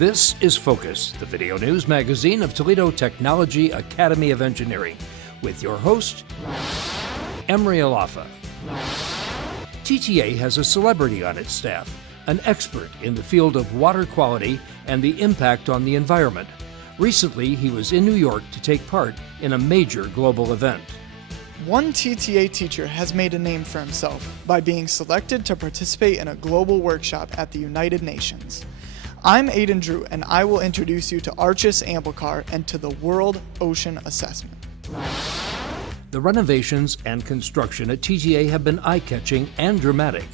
This is Focus, the video news magazine of Toledo Technology Academy of Engineering, with your host, Emery Alafa. TTA has a celebrity on its staff, an expert in the field of water quality and the impact on the environment. Recently, he was in New York to take part in a major global event. One TTA teacher has made a name for himself by being selected to participate in a global workshop at the United Nations. I'm Ayden Drew, and I will introduce you to Archis Amblukar and to the World Ocean Assessment. The renovations and construction at TTA have been eye-catching and dramatic.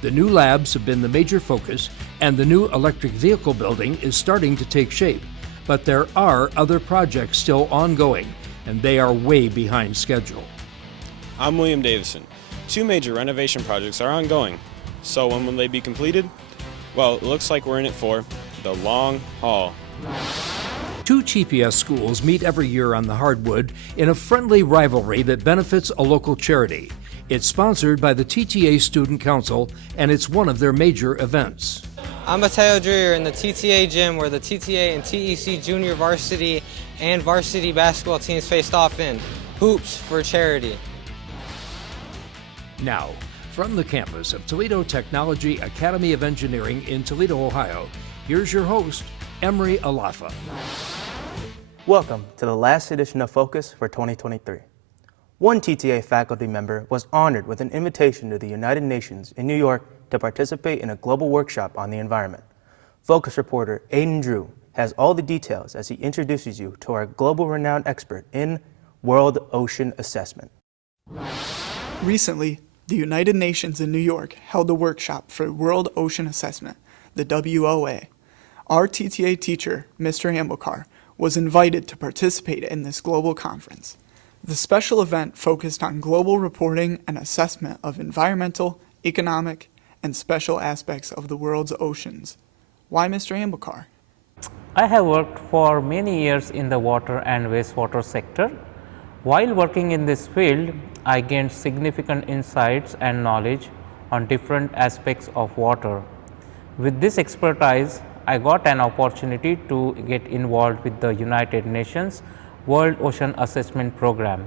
The new labs have been the major focus, and the new electric vehicle building is starting to take shape. But there are other projects still ongoing, and they are way behind schedule. I'm Davison. Two major renovation projects are ongoing. So when will they be completed? Well, it looks like we're in it for the long haul. Two TPS schools meet every year on the hardwood in a friendly rivalry that benefits a local charity. It's sponsored by the TTA Student Council, and it's one of their major events. I'm Ayden Drew in the TTA gym where the TTA and TEC junior varsity and varsity basketball teams faced off in Hoops for Charity. Now, from the campus of Toledo Technology Academy of Engineering in Toledo, Ohio, here's your host, Emery Alafa. Welcome to the last edition of Focus for 2023. One TTA faculty member was honored with an invitation to the United Nations in New York to participate in a global workshop on the environment. Focus reporter Ayden Drew has all the details as he introduces you to our global renowned expert in World Ocean Assessment. Recently, the United Nations in New York held a workshop for World Ocean Assessment, the WOA. Our TTA teacher, Mr. Amblukar, was invited to participate in this global conference. The special event focused on global reporting and assessment of environmental, economic, and special aspects of the world's oceans. Why Mr. Amblukar? I have worked for many years in the water and wastewater sector. While working in this field, I gained significant insights and knowledge on different aspects of water. With this expertise, I got an opportunity to get involved with the United Nations World Ocean Assessment Program.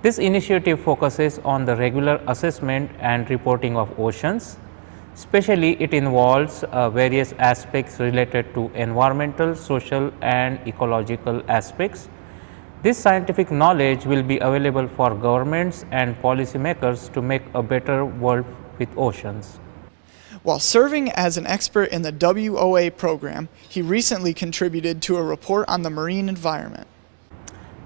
This initiative focuses on the regular assessment and reporting of oceans. Especially, it involves various aspects related to environmental, social, and ecological aspects. This scientific knowledge will be available for governments and policymakers to make a better world with oceans. While serving as an expert in the WOA program, he recently contributed to a report on the marine environment.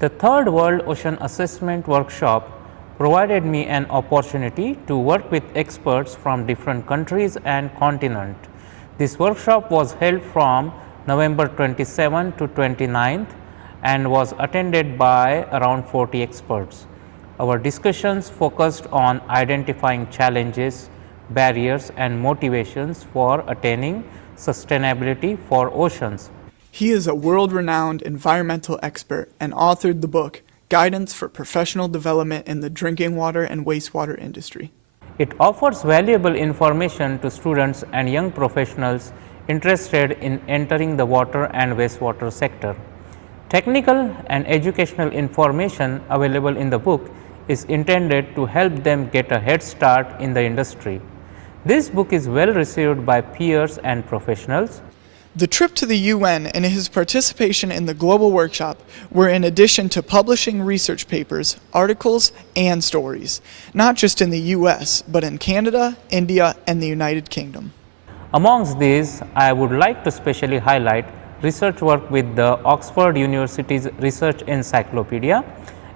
The third World Ocean Assessment Workshop provided me an opportunity to work with experts from different countries and continents. This workshop was held from November 27 to 29th and was attended by around 40 experts. Our discussions focused on identifying challenges, barriers, and motivations for attaining sustainability for oceans. He is a world-renowned environmental expert and authored the book, Guidance for Professional Development in the Drinking Water and Wastewater Industry. It offers valuable information to students and young professionals interested in entering the water and wastewater sector. Technical and educational information available in the book is intended to help them get a head start in the industry. This book is well received by peers and professionals. The trip to the UN and his participation in the global workshop were in addition to publishing research papers, articles, and stories, not just in the US, but in Canada, India, and the United Kingdom. Amongst these, I would like to specially highlight research work with the Oxford University's Research Encyclopedia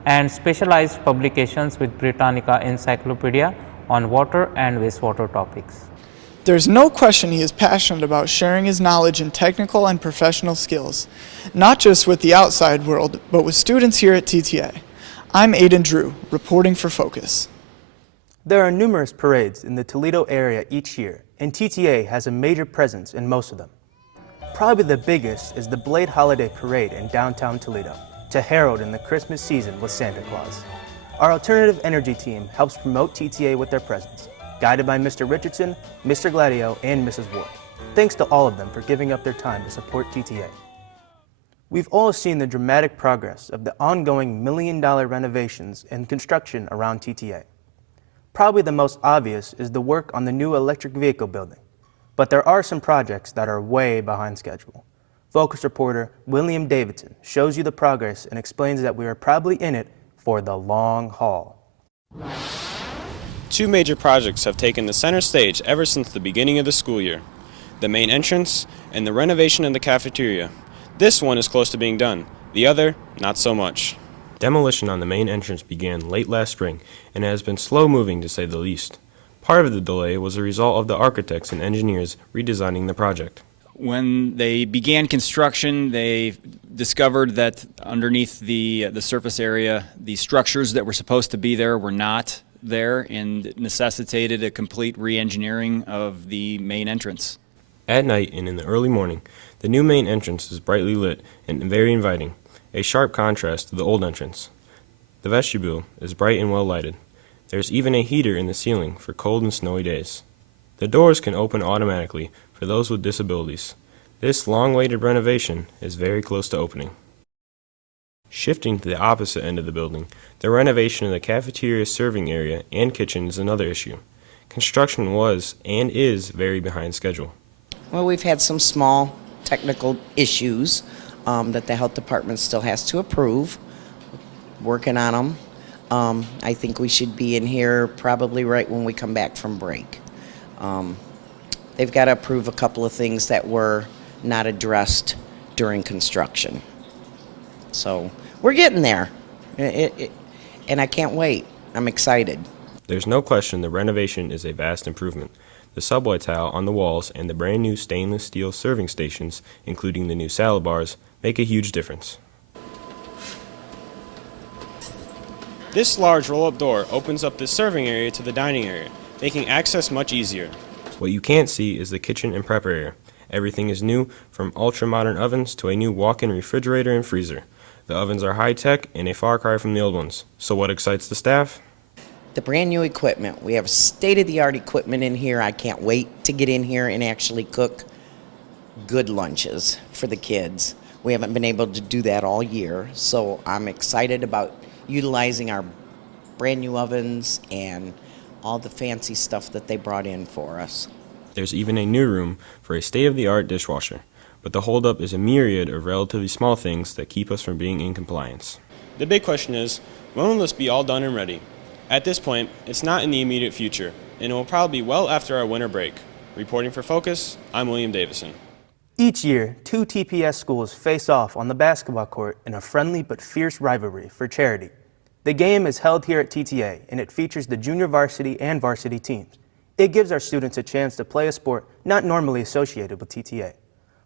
and specialized publications with Britannica Encyclopedia on water and wastewater topics. There's no question he is passionate about sharing his knowledge in technical and professional skills, not just with the outside world, but with students here at TTA. I'm Ayden Drew, reporting for Focus. There are numerous parades in the Toledo area each year, and TTA has a major presence in most of them. Probably the biggest is the Blade Holiday Parade in downtown Toledo, to herald in the Christmas season with Santa Claus. Our alternative energy team helps promote TTA with their presence, guided by Mr. Richardson, Mr. Gladio, and Mrs. Ward. Thanks to all of them for giving up their time to support TTA. We've all seen the dramatic progress of the ongoing million-dollar renovations and construction around TTA. Probably the most obvious is the work on the new electric vehicle building, but there are some projects that are way behind schedule. Focus reporter William Davison shows you the progress and explains that we are probably in it for the long haul. Two major projects have taken the center stage ever since the beginning of the school year: the main entrance and the renovation of the cafeteria. This one is close to being done, the other, not so much. Demolition on the main entrance began late last spring and has been slow moving to say the least. Part of the delay was a result of the architects and engineers redesigning the project. When they began construction, they discovered that underneath the surface area, the structures that were supposed to be there were not there, and it necessitated a complete re-engineering of the main entrance. At night and in the early morning, the new main entrance is brightly lit and very inviting, a sharp contrast to the old entrance. The vestibule is bright and well lighted. There's even a heater in the ceiling for cold and snowy days. The doors can open automatically for those with disabilities. This long-awaited renovation is very close to opening. Shifting to the opposite end of the building, the renovation of the cafeteria serving area and kitchen is another issue. Construction was and is very behind schedule. Well, we've had some small technical issues that the health department still has to approve. Working on them. I think we should be in here probably right when we come back from break. They've got to approve a couple of things that were not addressed during construction. So we're getting there, and I can't wait. I'm excited. There's no question the renovation is a vast improvement. The subway tile on the walls and the brand new stainless steel serving stations, including the new salad bars, make a huge difference. This large roll-up door opens up the serving area to the dining area, making access much easier. What you can't see is the kitchen and prep area. Everything is new, from ultra-modern ovens to a new walk-in refrigerator and freezer. The ovens are high-tech and a far cry from the old ones. So what excites the staff? The brand new equipment. We have state-of-the-art equipment in here. I can't wait to get in here and actually cook good lunches for the kids. We haven't been able to do that all year, so I'm excited about utilizing our brand new ovens and all the fancy stuff that they brought in for us. There's even a new room for a state-of-the-art dishwasher, but the holdup is a myriad of relatively small things that keep us from being in compliance. The big question is, when will this be all done and ready? At this point, it's not in the immediate future, and it will probably be well after our winter break. Reporting for Focus, I'm William Davison. Each year, two TPS schools face off on the basketball court in a friendly but fierce rivalry for charity. The game is held here at TTA, and it features the junior varsity and varsity teams. It gives our students a chance to play a sport not normally associated with TTA.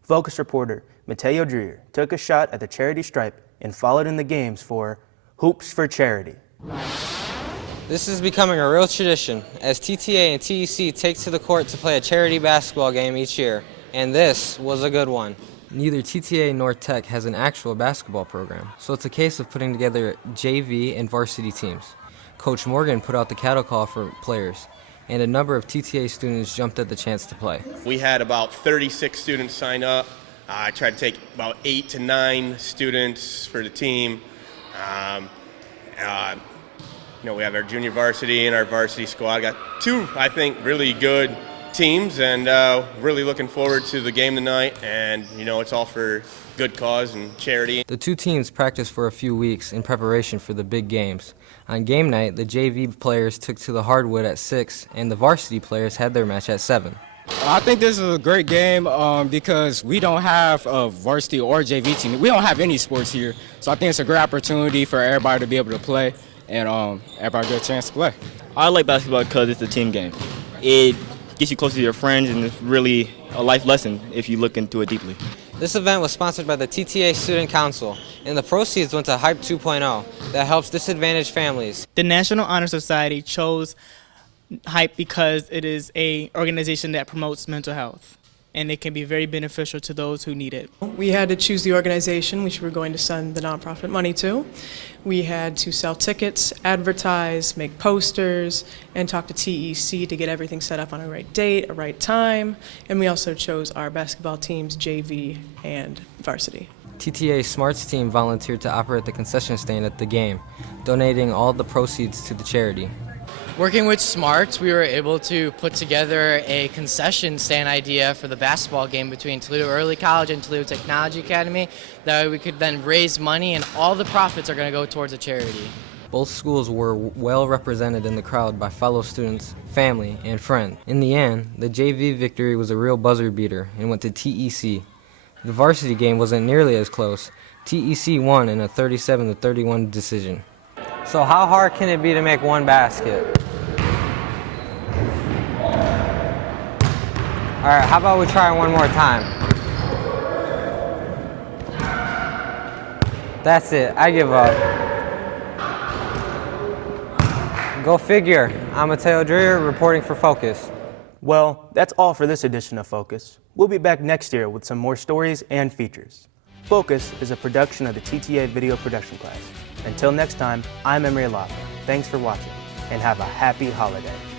Focus reporter Ayden Drew took a shot at the charity stripe and followed in the games for Hoops for Charity. This is becoming a real tradition as TTA and TEC take to the court to play a charity basketball game each year, and this was a good one. Neither TTA nor Tech has an actual basketball program, so it's a case of putting together JV and varsity teams. Coach Morgan put out the cattle call for players, and a number of TTA students jumped at the chance to play. We had about 36 students sign up. I tried to take about 8 to 9 students for the team. We have our junior varsity and our varsity squad. Got two, I think, really good teams, and really looking forward to the game tonight. And, it's all for good cause and charity. The two teams practiced for a few weeks in preparation for the big games. On game night, the JV players took to the hardwood at 6, and the varsity players had their match at 7. I think this is a great game because we don't have a varsity or JV team. We don't have any sports here, so I think it's a great opportunity for everybody to be able to play and everybody get a chance to play. I like basketball because it's a team game. It gets you closer to your friends, and it's really a life lesson if you look into it deeply. This event was sponsored by the TTA Student Council, and the proceeds went to Hype 2.0 that helps disadvantaged families. The National Honor Society chose Hype because it is an organization that promotes mental health, and it can be very beneficial to those who need it. We had to choose the organization which we're going to send the nonprofit money to. We had to sell tickets, advertise, make posters, and talk to TEC to get everything set up on a right date, a right time, and we also chose our basketball teams, JV and varsity. TTA Smarts team volunteered to operate the concession stand at the game, donating all the proceeds to the charity. Working with Smarts, we were able to put together a concession stand idea for the basketball game between Toledo Early College and Toledo Technology Academy. That way we could then raise money, and all the profits are going to go towards a charity. Both schools were well represented in the crowd by fellow students, family, and friends. In the end, the JV victory was a real buzzer beater and went to TEC. The varsity game wasn't nearly as close. TEC won in a 37-31 decision. So how hard can it be to make one basket? All right, how about we try one more time? That's it, I give up. Go figure. I'm Ayden Drew reporting for Focus. Well, that's all for this edition of Focus. We'll be back next year with some more stories and features. Focus is a production of the TTA video production class. Until next time, I'm Emery Lava. Thanks for watching, and have a happy holiday.